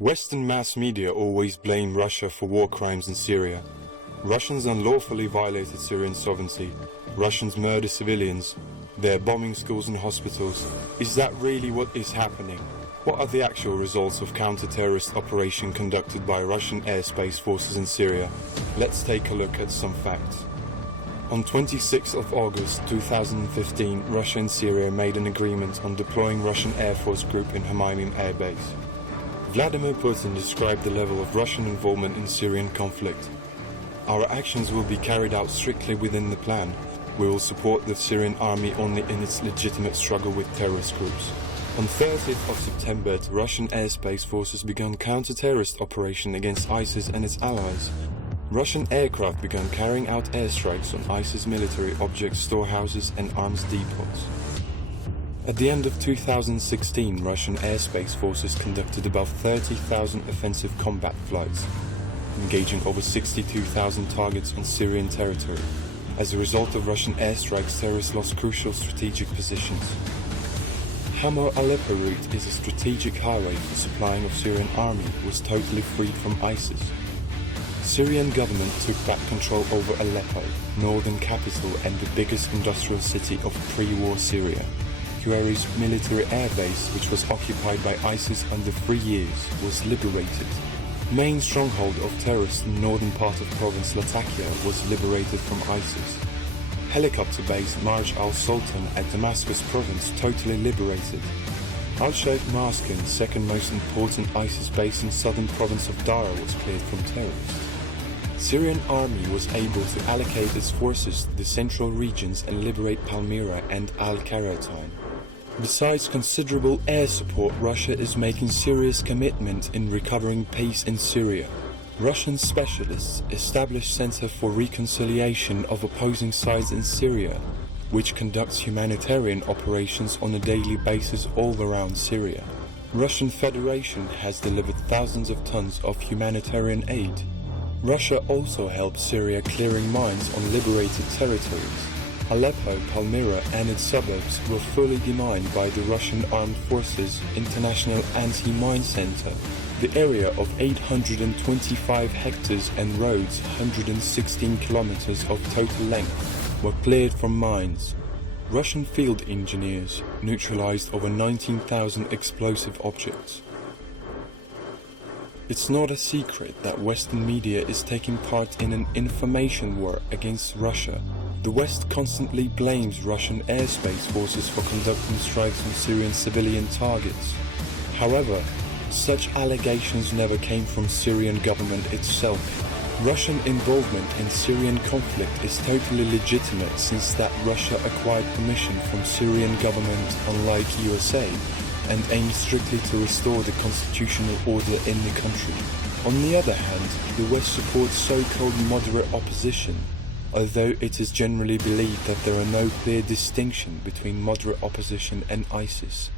Western mass media always blame Russia for war crimes in Syria. Russians unlawfully violated Syrian sovereignty. Russians murder civilians. They're bombing schools and hospitals. Is that really what is happening? What are the actual results of counter-terrorist operation conducted by Russian airspace forces in Syria? Let's take a look at some facts. On 26th of August 2015, Russia and Syria made an agreement on deploying Russian Air Force Group in Hmeimim Air Base. Vladimir Putin described the level of Russian involvement in Syrian conflict. Our actions will be carried out strictly within the plan. We will support the Syrian army only in its legitimate struggle with terrorist groups. On 30th of September, the Russian airspace forces began counter-terrorist operation against ISIS and its allies. Russian aircraft began carrying out airstrikes on ISIS military objects, storehouses and arms depots. At the end of 2016, Russian airspace forces conducted above 30,000 offensive combat flights, engaging over 62,000 targets on Syrian territory. As a result of Russian airstrikes, terrorists lost crucial strategic positions. Hama-Aleppo route is a strategic highway for supplying of Syrian army, was totally freed from ISIS. Syrian government took back control over Aleppo, northern capital and the biggest industrial city of pre-war Syria. Kuwari's military airbase, which was occupied by ISIS under 3 years, was liberated. Main stronghold of terrorists in northern part of province Latakia was liberated from ISIS. Helicopter base Marj al-Sultan at Damascus province totally liberated. Al-Sheikh Maskin, second most important ISIS base in southern province of Dara, was cleared from terrorists. Syrian army was able to allocate its forces to the central regions and liberate Palmyra and Al-Karatain. Besides considerable air support, Russia is making serious commitment in recovering peace in Syria. Russian specialists established Center for Reconciliation of Opposing Sides in Syria, which conducts humanitarian operations on a daily basis all around Syria. Russian Federation has delivered thousands of tons of humanitarian aid. Russia also helps Syria clearing mines on liberated territories. Aleppo, Palmyra and its suburbs were fully demined by the Russian Armed Forces International Anti-Mine Center. The area of 825 hectares and roads, 116 kilometers of total length, were cleared from mines. Russian field engineers neutralized over 19,000 explosive objects. It's not a secret that Western media is taking part in an information war against Russia. The West constantly blames Russian airspace forces for conducting strikes on Syrian civilian targets. However, such allegations never came from Syrian government itself. Russian involvement in Syrian conflict is totally legitimate since that Russia acquired permission from Syrian government, unlike USA, and aims strictly to restore the constitutional order in the country. On the other hand, the West supports so-called moderate opposition, although it is generally believed that there are no clear distinction between moderate opposition and ISIS.